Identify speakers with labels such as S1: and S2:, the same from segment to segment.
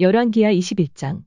S1: 열왕기하 21장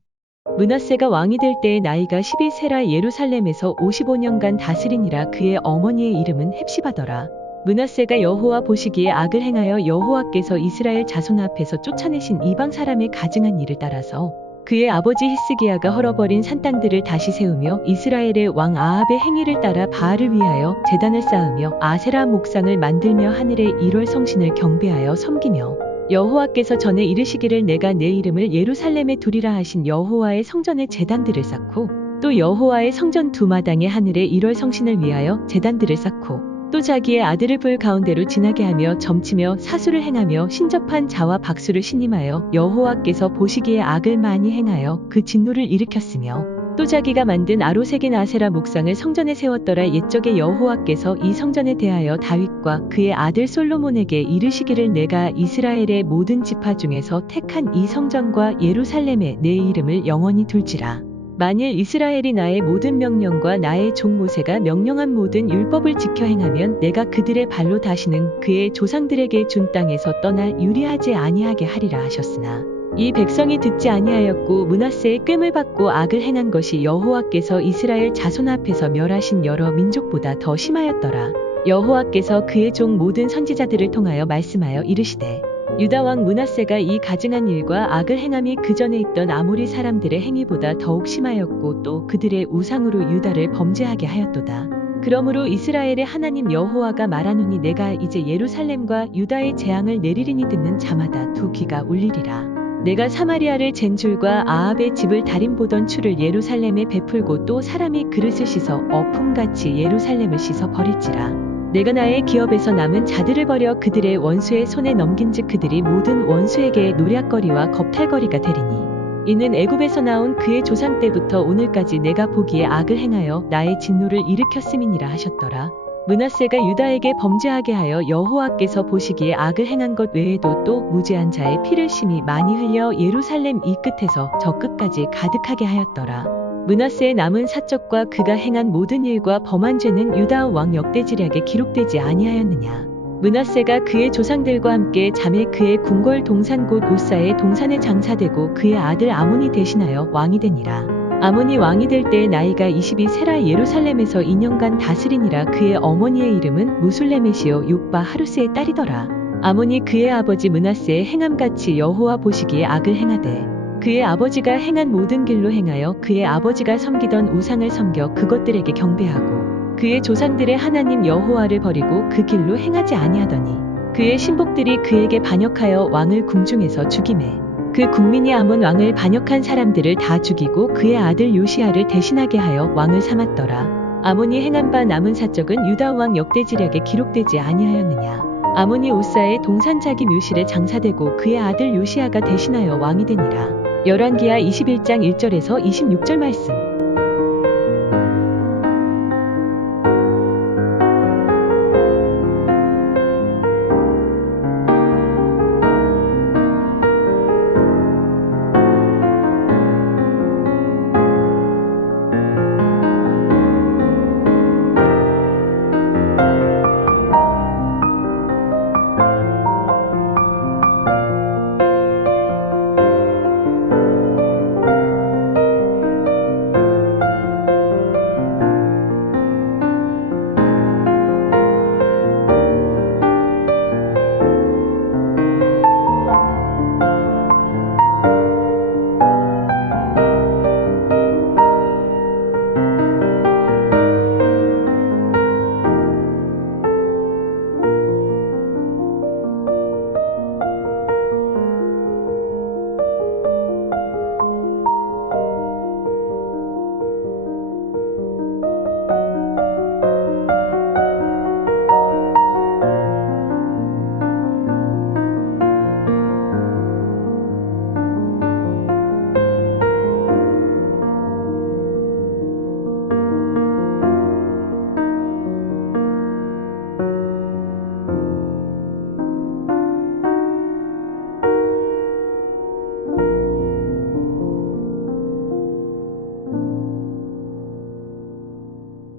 S1: 문하세가 왕이 될 때의 나이가 11세라 예루살렘에서 55년간 다스리니라 그의 어머니의 이름은 헵시바더라. 문하세가 여호와 보시기에 악을 행하여 여호와께서 이스라엘 자손 앞에서 쫓아내신 이방 사람의 가증한 일을 따라서 그의 아버지 히스기야가 헐어버린 산땅들을 다시 세우며 이스라엘의 왕 아합의 행위를 따라 바알을 위하여 재단을 쌓으며 아세라 목상을 만들며 하늘의 1월 성신을 경배하여 섬기며 여호와께서 전에 이르시기를 내가 내 이름을 예루살렘에 두리라 하신 여호와의 성전의 재단들을 쌓고 또 여호와의 성전 두마당의 하늘의 1월 성신을 위하여 재단들을 쌓고 또 자기의 아들을 불 가운데로 지나게 하며 점치며 사수를 행하며 신접한 자와 박수를 신임하여 여호와께서 보시기에 악을 많이 행하여 그 진노를 일으켰으며 또 자기가 만든 아로색인 아세라 목상을 성전에 세웠더라 옛적의 여호와께서 이 성전에 대하여 다윗과 그의 아들 솔로몬에게 이르시기를 내가 이스라엘의 모든 지파 중에서 택한 이 성전과 예루살렘에 내 이름을 영원히 둘지라. 만일 이스라엘이 나의 모든 명령과 나의 종 모세가 명령한 모든 율법을 지켜 행하면 내가 그들의 발로 다시는 그의 조상들에게 준 땅에서 떠나 유리하지 아니하게 하리라 하셨으나 이 백성이 듣지 아니하였고 문하세의 꿰을 받고 악을 행한 것이 여호와께서 이스라엘 자손 앞에서 멸하신 여러 민족보다 더 심하였더라. 여호와께서 그의 종 모든 선지자들을 통하여 말씀하여 이르시되 유다 왕 문하세가 이 가증한 일과 악을 행함이 그 전에 있던 아모리 사람들의 행위보다 더욱 심하였고 또 그들의 우상으로 유다를 범죄하게 하였도다. 그러므로 이스라엘의 하나님 여호와가 말하노니 내가 이제 예루살렘과 유다의 재앙을 내리리니 듣는 자마다 두 귀가 울리리라. 내가 사마리아를 잰 줄과 아합의 집을 다림 보던 추를 예루살렘에 베풀고 또 사람이 그릇을 씻어 어품같이 예루살렘을 씻어 버릴지라. 내가 나의 기업에서 남은 자들을 버려 그들의 원수의 손에 넘긴즉 그들이 모든 원수에게 노략거리와 겁탈거리가 되리니. 이는 애굽에서 나온 그의 조상 때부터 오늘까지 내가 보기에 악을 행하여 나의 진노를 일으켰음이니라 하셨더라. 문하세가 유다에게 범죄하게 하여 여호와께서 보시기에 악을 행한 것 외에도 또 무죄한 자의 피를 심히 많이 흘려 예루살렘 이 끝에서 저 끝까지 가득하게 하였더라. 문하세의 남은 사적과 그가 행한 모든 일과 범한 죄는 유다 왕 역대지략에 기록되지 아니하였느냐. 문하세가 그의 조상들과 함께 자매 그의 궁궐 동산 곳 우사의 동산에 장사되고 그의 아들 아몬이 대신하여 왕이 되니라. 아몬이 왕이 될 때 나이가 22세라 예루살렘에서 2년간 다스리니라 그의 어머니의 이름은 무술레메시오 욕바 하루스의 딸이더라. 아몬이 그의 아버지 문하세의 행함같이 여호와 보시기에 악을 행하되 그의 아버지가 행한 모든 길로 행하여 그의 아버지가 섬기던 우상을 섬겨 그것들에게 경배하고 그의 조상들의 하나님 여호와를 버리고 그 길로 행하지 아니하더니 그의 신복들이 그에게 반역하여 왕을 궁중에서 죽임해 그 국민이 아몬 왕을 반역한 사람들을 다 죽이고 그의 아들 요시아를 대신하게 하여 왕을 삼았더라. 아몬이 행한 바 남은 사적은 유다 왕 역대지략에 기록되지 아니하였느냐. 아몬이 오사의 동산 자기 묘실에 장사되고 그의 아들 요시아가 대신하여 왕이 되니라. 열왕기하 21장 1절에서 26절 말씀.